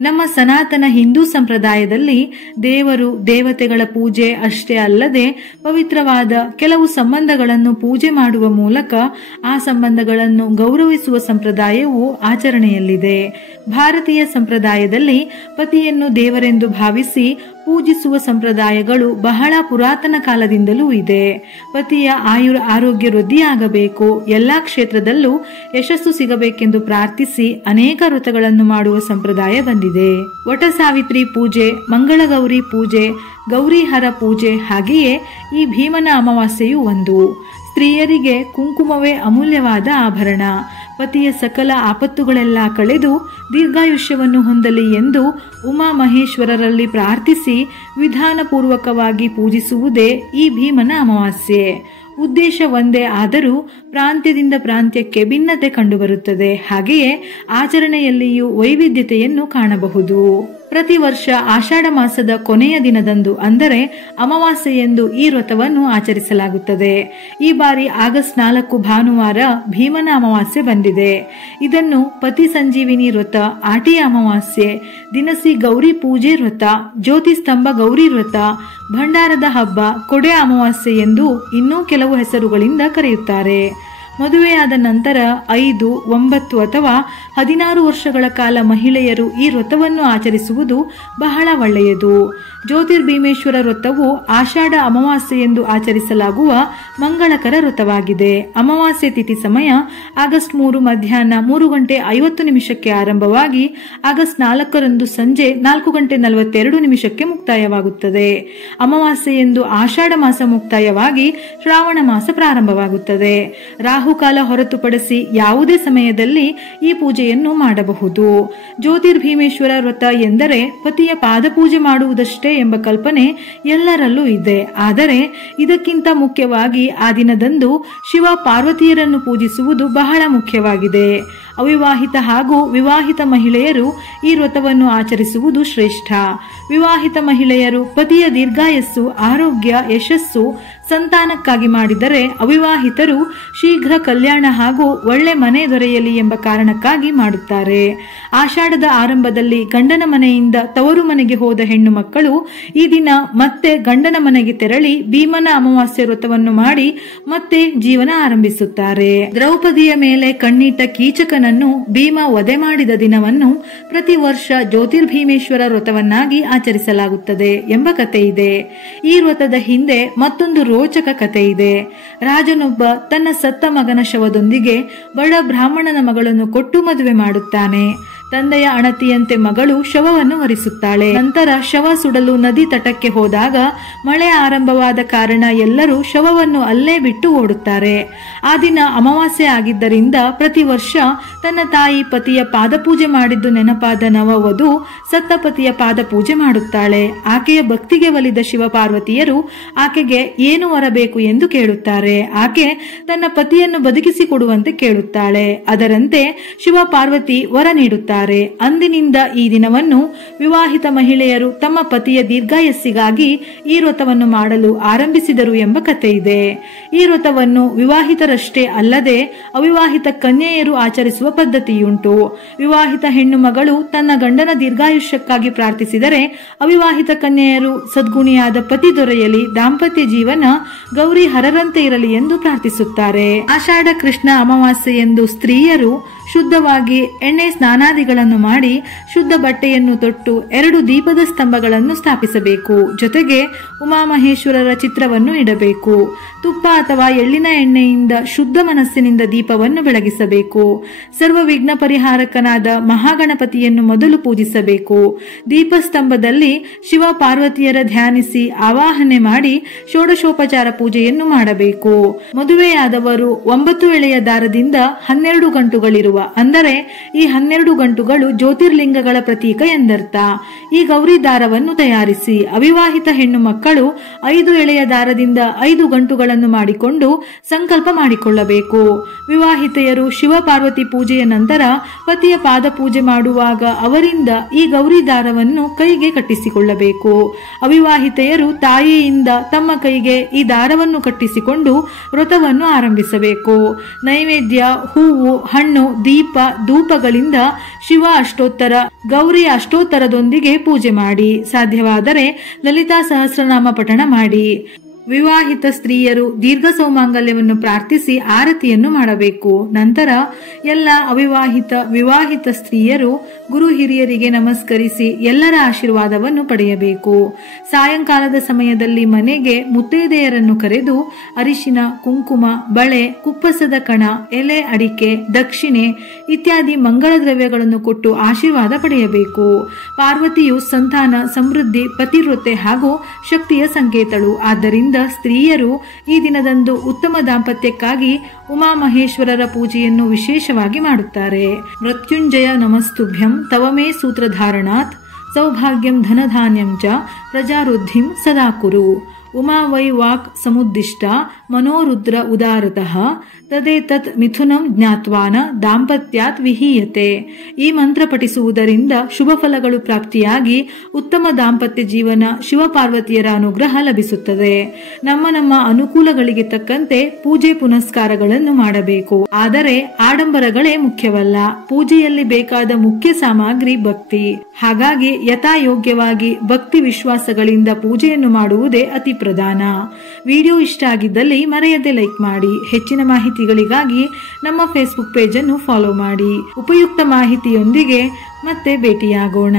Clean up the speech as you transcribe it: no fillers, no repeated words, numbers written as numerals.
ನಮ್ಮ ಸನಾತನ ಹಿಂದೂ ಸಂಪ್ರದಾಯದಲ್ಲಿ ದೇವರು ದೇವತೆಗಳ ಪೂಜೆ ಅಷ್ಟೇ ಅಲ್ಲದೆ ಪವಿತ್ರವಾದ ಕೆಲವು ಸಂಬಂಧಗಳನ್ನು ಪೂಜೆ ಮಾಡುವ ಮೂಲಕ ಆ ಸಂಬಂಧಗಳನ್ನು ಗೌರವಿಸುವ ಸಂಪ್ರದಾಯವು ಆಚರಣೆಯಲ್ಲಿದೆ. ಭಾರತೀಯ ಸಂಪ್ರದಾಯದಲ್ಲಿ ಪತಿಯನ್ನು ದೇವರೆಂದು ಭಾವಿಸಿ ಪೂಜಿಸುವ ಸಂಪ್ರದಾಯಗಳು ಬಹಳ ಪುರಾತನ ಕಾಲದಿಂದಲೂ ಇದೆ. ಪತಿಯ ಆರೋಗ್ಯ ವೃದ್ಧಿಯಾಗಬೇಕು, ಎಲ್ಲಾ ಕ್ಷೇತ್ರದಲ್ಲೂ ಯಶಸ್ಸು ಸಿಗಬೇಕೆಂದು ಪ್ರಾರ್ಥಿಸಿ ಅನೇಕ ವ್ರತಗಳನ್ನು ಮಾಡುವ ಸಂಪ್ರದಾಯ ಬಂದಿದೆ. ವಟ ಸಾವಿತ್ರಿ ಪೂಜೆ, ಮಂಗಳಗೌರಿ ಪೂಜೆ, ಗೌರಿಹರ ಪೂಜೆ, ಹಾಗೆಯೇ ಈ ಭೀಮನ ಅಮಾವಾಸ್ಯೆಯೂ ಒಂದು. ಸ್ತ್ರೀಯರಿಗೆ ಕುಂಕುಮವೇ ಅಮೂಲ್ಯವಾದ ಆಭರಣ. ಪತಿಯ ಸಕಲ ಆಪತ್ತುಗಳೆಲ್ಲ ಕಳೆದು ದೀರ್ಘಾಯುಷ್ಯವನ್ನು ಹೊಂದಲಿ ಎಂದು ಉಮಾ ಮಹೇಶ್ವರರಲ್ಲಿ ಪ್ರಾರ್ಥಿಸಿ ವಿಧಾನಪೂರ್ವಕವಾಗಿ ಪೂಜಿಸುವುದೇ ಈ ಭೀಮನ ಅಮಾವಾಸ್ಯೆ. ಉದ್ದೇಶ ಒಂದೇ ಆದರೂ ಪ್ರಾಂತ್ಯದಿಂದ ಪ್ರಾಂತ್ಯಕ್ಕೆ ಭಿನ್ನತೆ ಕಂಡುಬರುತ್ತದೆ. ಹಾಗೆಯೇ ಆಚರಣೆಯಲ್ಲಿಯೂ ವೈವಿಧ್ಯತೆಯನ್ನು ಕಾಣಬಹುದು. ಪ್ರತಿ ವರ್ಷ ಆಷಾಢ ಮಾಸದ ಕೊನೆಯ ದಿನದಂದು ಅಂದರೆ ಅಮಾವಾಸ್ಯೆಯೆಂದು ಈ ವ್ರತವನ್ನು ಆಚರಿಸಲಾಗುತ್ತದೆ. ಈ ಬಾರಿ ಆಗಸ್ಟ್ 4 ಭಾನುವಾರ ಭೀಮನ ಅಮಾವಾಸ್ಯೆ ಬಂದಿದೆ. ಇದನ್ನು ಪತಿ ಸಂಜೀವಿನಿ ವ್ರತ, ಆಟಿಯ ಅಮಾವಾಸ್ಯೆ, ದಿನಸಿ ಗೌರಿ ಪೂಜೆ ವ್ರತ, ಜ್ಯೋತಿ ಸ್ತಂಭ ಗೌರಿ ವ್ರತ, ಭಂಡಾರದ ಹಬ್ಬ, ಕೊಡೆ ಅಮಾವಾಸ್ಯೆ ಎಂದು ಇನ್ನೂ ಕೆಲವು ಹೆಸರುಗಳಿಂದ ಕರೆಯುತ್ತಾರೆ. ಮದುವೆಯಾದ ನಂತರ 5, 9 ಅಥವಾ 16 ವರ್ಷಗಳ ಕಾಲ ಮಹಿಳೆಯರು ಈ ವ್ರತವನ್ನು ಆಚರಿಸುವುದು ಬಹಳ ಒಳ್ಳೆಯದು. ಜ್ಯೋತಿರ್ಭೀಮೇಶ್ವರ ವ್ರತವು ಆಷಾಢ ಅಮಾವಾಸ್ಯೆ ಎಂದು ಆಚರಿಸಲಾಗುವ ಮಂಗಳಕರ ವ್ರತವಾಗಿದೆ. ಅಮಾವಾಸ್ಯೆ ತಿಥಿ ಸಮಯ ಆಗಸ್ಟ್ 3 ಮಧ್ಯಾಹ್ನ 3:50 ಆರಂಭವಾಗಿ ಆಗಸ್ಟ್ 4 ಸಂಜೆ 4:42 ಮುಕ್ತಾಯವಾಗುತ್ತದೆ. ಅಮಾವಾಸ್ಯೆಯೆಂದು ಆಷಾಢ ಮಾಸ ಮುಕ್ತಾಯವಾಗಿ ಶ್ರಾವಣ ಮಾಸ ಪ್ರಾರಂಭವಾಗುತ್ತದೆ. ರಾಹುಕಾಲ ಹೊರತುಪಡಿಸಿ ಯಾವುದೇ ಸಮಯದಲ್ಲಿ ಈ ಪೂಜೆಯನ್ನು ಮಾಡಬಹುದು. ಜ್ಯೋತಿರ್ಭೀಮೇಶ್ವರ ವ್ರತ ಎಂದರೆ ಪತಿಯ ಪಾದಪೂಜೆ ಮಾಡುವುದಷ್ಟೇ ಎಂಬ ಕಲ್ಪನೆ ಎಲ್ಲರಲ್ಲೂ ಇದೆ. ಆದರೆ ಇದಕ್ಕಿಂತ ಮುಖ್ಯವಾಗಿ ಆ ದಿನದಂದು ಶಿವ ಪಾರ್ವತಿಯರನ್ನು ಪೂಜಿಸುವುದು ಬಹಳ ಮುಖ್ಯವಾಗಿದೆ. ಅವಿವಾಹಿತ ಹಾಗೂ ವಿವಾಹಿತ ಮಹಿಳೆಯರು ಈ ವ್ರತವನ್ನು ಆಚರಿಸುವುದು ಶ್ರೇಷ್ಠ. ವಿವಾಹಿತ ಮಹಿಳೆಯರು ಪತಿಯ ದೀರ್ಘಾಯಸ್ಸು, ಆರೋಗ್ಯ, ಯಶಸ್ಸು, ಸಂತಾನಕ್ಕಾಗಿ ಮಾಡಿದರೆ ಅವಿವಾಹಿತರು ಶೀಘ್ರ ಕಲ್ಯಾಣ ಹಾಗೂ ಒಳ್ಳೆ ಮನೆ ದೊರೆಯಲಿ ಎಂಬ ಕಾರಣಕ್ಕಾಗಿ ಮಾಡುತ್ತಾರೆ. ಆಷಾಢದ ಆರಂಭದಲ್ಲಿ ಗಂಡನ ಮನೆಯಿಂದ ತವರು ಮನೆಗೆ ಹೋದ ಹೆಣ್ಣು ಮಕ್ಕಳು ಈ ದಿನ ಮತ್ತೆ ಗಂಡನ ಮನೆಗೆ ತೆರಳಿ ಭೀಮನ ಅಮಾವಾಸ್ಯೆ ವ್ರತವನ್ನು ಮಾಡಿ ಮತ್ತೆ ಜೀವನ ಆರಂಭಿಸುತ್ತಾರೆ. ದ್ರೌಪದಿಯ ಮೇಲೆ ಕಣ್ಣಿಟ್ಟ ಕೀಚಕನನ್ನು ಭೀಮ ವಧೆ ಮಾಡಿದ ದಿನವನ್ನು ಪ್ರತಿ ವರ್ಷ ಜ್ಯೋತಿರ್ಭೀಮೇಶ್ವರ ವ್ರತವನ್ನಾಗಿ ಆಚರಿಸಲಾಗುತ್ತದೆ ಎಂಬ ಕಥೆ ಇದೆ. ಈ ವ್ರತದ ಹಿಂದೆ ಮತ್ತೊಂದು ರೋಚಕ ಕಥೆ ಇದೆ. ರಾಜನೊಬ್ಬ ತನ್ನ ಸತ್ತ ಮಗನ ಶವದೊಂದಿಗೆ ಬಡ ಬ್ರಾಹ್ಮಣನ ಮಗಳನ್ನು ಕೊಟ್ಟು ಮದುವೆ ಮಾಡುತ್ತಾನೆ. ತಂದೆಯ ಅಣತಿಯಂತೆ ಮಗಳು ಶವವನ್ನು ಹೊರಿಸುತ್ತಾಳೆ. ನಂತರ ಶವ ಸುಡಲು ನದಿ ತಟಕ್ಕೆ ಹೋದಾಗ ಮಳೆ ಆರಂಭವಾದ ಕಾರಣ ಎಲ್ಲರೂ ಶವವನ್ನು ಅಲ್ಲೇ ಬಿಟ್ಟು ಓಡುತ್ತಾರೆ. ಆ ದಿನ ಅಮಾವಾಸ್ಯೆ ಆಗಿದ್ದರಿಂದ ಪ್ರತಿ ವರ್ಷ ತನ್ನ ತಾಯಿ ಪತಿಯ ಪಾದಪೂಜೆ ಮಾಡಿದ್ದು ನೆನಪಾದ ನವವಧು ಸತ್ತ ಪತಿಯ ಪಾದಪೂಜೆ ಮಾಡುತ್ತಾಳೆ. ಆಕೆಯ ಭಕ್ತಿಗೆ ಒಲಿದ ಶಿವಪಾರ್ವತಿಯರು ಆಕೆಗೆ ಏನು ವರಬೇಕು ಎಂದು ಕೇಳುತ್ತಾರೆ. ಆಕೆ ತನ್ನ ಪತಿಯನ್ನು ಬದುಕಿಸಿಕೊಡುವಂತೆ ಕೇಳುತ್ತಾಳೆ. ಅದರಂತೆ ಶಿವಪಾರ್ವತಿ ವರ ನೀಡುತ್ತಾರೆ. ಅಂದಿನಿಂದ ಈ ದಿನವನ್ನು ವಿವಾಹಿತ ಮಹಿಳೆಯರು ತಮ್ಮ ಪತಿಯ ದೀರ್ಘಾಯಸ್ಸಿಗಾಗಿ ಈ ವ್ರತವನ್ನು ಮಾಡಲು ಆರಂಭಿಸಿದರು ಎಂಬ ಕಥೆ ಇದೆ. ಈ ವ್ರತವನ್ನು ವಿವಾಹಿತರಷ್ಟೇ ಅಲ್ಲದೆ ಅವಿವಾಹಿತ ಕನ್ಯೆಯರು ಆಚರಿಸುವ ಪದ್ಧತಿಯುಂಟು. ವಿವಾಹಿತ ಹೆಣ್ಣು ಮಗಳು ತನ್ನ ಗಂಡನ ದೀರ್ಘಾಯುಷ್ಯಕ್ಕಾಗಿ ಪ್ರಾರ್ಥಿಸಿದರೆ ಅವಿವಾಹಿತ ಕನ್ಯೆಯರು ಸದ್ಗುಣಿಯಾದ ಪತಿ ದೊರೆಯಲಿ, ದಾಂಪತ್ಯ ಜೀವನ ಗೌರಿ ಹರರಂತೆ ಇರಲಿ ಎಂದು ಪ್ರಾರ್ಥಿಸುತ್ತಾರೆ. ಆಷಾಢ ಕೃಷ್ಣ ಅಮಾವಾಸ್ಯೆ ಎಂದು ಸ್ತ್ರೀಯರು ಶುದ್ಧವಾಗಿ ಎಣ್ಣೆ ಸ್ನಾನಾದಿಗಳನ್ನು ಮಾಡಿ ಶುದ್ಧ ಬಟ್ಟೆಯನ್ನು ತೊಟ್ಟು 2 ದೀಪದ ಸ್ತಂಭಗಳನ್ನು ಸ್ಥಾಪಿಸಬೇಕು. ಜೊತೆಗೆ ಉಮಾಮಹೇಶ್ವರರ ಚಿತ್ರವನ್ನು ಇಡಬೇಕು. ತುಪ್ಪ ಅಥವಾ ಎಳ್ಳಿನ ಎಣ್ಣೆಯಿಂದ ಶುದ್ಧ ಮನಸ್ಸಿನಿಂದ ದೀಪವನ್ನು ಬೆಳಗಿಸಬೇಕು. ಸರ್ವ ವಿಘ್ನ ಪರಿಹಾರಕನಾದ ಮಹಾಗಣಪತಿಯನ್ನು ಮೊದಲು ಪೂಜಿಸಬೇಕು. ದೀಪಸ್ತಂಭದಲ್ಲಿ ಶಿವ ಪಾರ್ವತಿಯರ ಧ್ಯಾನಿಸಿ ಆವಾಹನೆ ಮಾಡಿ ಷೋಡಶೋಪಚಾರ ಪೂಜೆಯನ್ನು ಮಾಡಬೇಕು. ಮದುವೆಯಾದವರು 9 ಎಳೆಯ ದಾರದಿಂದ 12 ಗಂಟುಗಳಿರುವ ಅಂದರೆ ಈ 12 ಗಂಟುಗಳು ಜ್ಯೋತಿರ್ಲಿಂಗಗಳ ಪ್ರತೀಕ ಎಂದರ್ಥ. ಈ ಗೌರಿ ದಾರವನ್ನು ತಯಾರಿಸಿ ಅವಿವಾಹಿತ ಹೆಣ್ಣು ಮಕ್ಕಳು 5 ಎಳೆಯ ದಾರದಿಂದ 5 ಗಂಟುಗಳನ್ನು ಮಾಡಿಕೊಂಡು ಸಂಕಲ್ಪ ಮಾಡಿಕೊಳ್ಳಬೇಕು. ವಿವಾಹಿತೆಯರು ಶಿವ ಪಾರ್ವತಿ ಪೂಜೆಯ ನಂತರ ಪತಿಯ ಪಾದ ಪೂಜೆ ಮಾಡುವಾಗ ಅವರಿಂದ ಈ ಗೌರಿ ದಾರವನ್ನು ಕೈಗೆ ಕಟ್ಟಿಸಿಕೊಳ್ಳಬೇಕು. ಅವಿವಾಹಿತೆಯರು ತಾಯಿಯಿಂದ ತಮ್ಮ ಕೈಗೆ ಈ ದಾರವನ್ನು ಕಟ್ಟಿಸಿಕೊಂಡು ವ್ರತವನ್ನು ಆರಂಭಿಸಬೇಕು. ನೈವೇದ್ಯ, ಹೂವು, ಹಣ್ಣು, ದೀಪ ಧೂಪಗಳಿಂದ ಶಿವ ಅಷ್ಟೋತ್ತರ ಗೌರಿ ಅಷ್ಟೋತ್ತರದೊಂದಿಗೆ ಪೂಜೆ ಮಾಡಿ. ಸಾಧ್ಯವಾದರೆ ಲಲಿತಾ ಸಹಸ್ರನಾಮ ಪಠಣ ಮಾಡಿ. ವಿವಾಹಿತ ಸ್ತ್ರೀಯರು ದೀರ್ಘ ಸೌಮಾಂಗಲ್ಯವನ್ನು ಪ್ರಾರ್ಥಿಸಿ ಆರತಿಯನ್ನು ಮಾಡಬೇಕು. ನಂತರ ಎಲ್ಲ ವಿವಾಹಿತ ಸ್ತ್ರೀಯರು ಗುರು ಹಿರಿಯರಿಗೆ ನಮಸ್ಕರಿಸಿ ಎಲ್ಲರ ಆಶೀರ್ವಾದವನ್ನು ಪಡೆಯಬೇಕು. ಸಾಯಂಕಾಲದ ಸಮಯದಲ್ಲಿ ಮನೆಗೆ ಮುತ್ತೈದೆಯರನ್ನು ಕರೆದು ಅರಿಶಿನ, ಕುಂಕುಮ, ಬಳೆ, ಕುಪ್ಪಸದ ಕಣ, ಎಲೆ ಅಡಿಕೆ, ದಕ್ಷಿಣೆ ಇತ್ಯಾದಿ ಮಂಗಳ ದ್ರವ್ಯಗಳನ್ನು ಕೊಟ್ಟು ಆಶೀರ್ವಾದ ಪಡೆಯಬೇಕು. ಪಾರ್ವತಿಯು ಸಂತಾನ, ಸಮೃದ್ಧಿ, ಪತಿವ್ರತೆ ಹಾಗೂ ಶಕ್ತಿಯ ಸಂಕೇತಳು. ಆದ್ದರಿಂದ ಸ್ತ್ರೀಯರು ಈ ದಿನದಂದು ಉತ್ತಮ ದಾಂಪತ್ಯಕ್ಕಾಗಿ ಉಮಾಮಹೇಶ್ವರರ ಪೂಜೆಯನ್ನು ವಿಶೇಷವಾಗಿ ಮಾಡುತ್ತಾರೆ. ಮೃತ್ಯುಂಜಯ ನಮಸ್ತುಭ್ಯಂ ತವಮೇ ಸೂತ್ರಧಾರಣಾತ್ ಸೌಭಾಗ್ಯಂ ಧನಧಾನ್ಯಂ ಚ ಪ್ರಜಾವೃದ್ಧಿಂ ಸದಾ ಕುರು. ಉಮಾ ವೈ ವಾಕ್ ಸಮುದ್ದಿಷ್ಟ ಮನೋರುದ್ರ ಉದಾರತಃ ತದೇತತ್ ಮಿಥುನಂ ಜ್ಞಾತ್ವಾನ ದಾಂಪತ್ಯಾತ್ ವಿಹೀಯತೆ. ಈ ಮಂತ್ರ ಪಠಿಸುವುದರಿಂದ ಶುಭ ಫಲಗಳು ಪ್ರಾಪ್ತಿಯಾಗಿ ಉತ್ತಮ ದಾಂಪತ್ಯ ಜೀವನ, ಶಿವಪಾರ್ವತಿಯರ ಅನುಗ್ರಹ ಲಭಿಸುತ್ತದೆ. ನಮ್ಮ ಅನುಕೂಲಗಳಿಗೆ ತಕ್ಕಂತೆ ಪೂಜೆ ಪುನಸ್ಕಾರಗಳನ್ನು ಮಾಡಬೇಕು. ಆದರೆ ಆಡಂಬರಗಳೇ ಮುಖ್ಯವಲ್ಲ. ಪೂಜೆಯಲ್ಲಿ ಬೇಕಾದ ಮುಖ್ಯ ಸಾಮಗ್ರಿ ಭಕ್ತಿ. ಹಾಗಾಗಿ ಯಥಾಯೋಗ್ಯವಾಗಿ ಭಕ್ತಿ ವಿಶ್ವಾಸಗಳಿಂದ ಪೂಜೆಯನ್ನು ಮಾಡುವುದೇ ಅತಿ ಪ್ರಧಾನ. ವಿಡಿಯೋ ಇಷ್ಟ ಆಗಿದ್ದಲ್ಲಿ ಮರೆಯದೆ ಲೈಕ್ ಮಾಡಿ. ಹೆಚ್ಚಿನ ಮಾಹಿತಿಗಳಿಗಾಗಿ ನಮ್ಮ ಫೇಸ್ಬುಕ್ ಪೇಜ್ ಅನ್ನು ಫಾಲೋ ಮಾಡಿ. ಉಪಯುಕ್ತ ಮಾಹಿತಿಯೊಂದಿಗೆ ಮತ್ತೆ ಭೇಟಿಯಾಗೋಣ.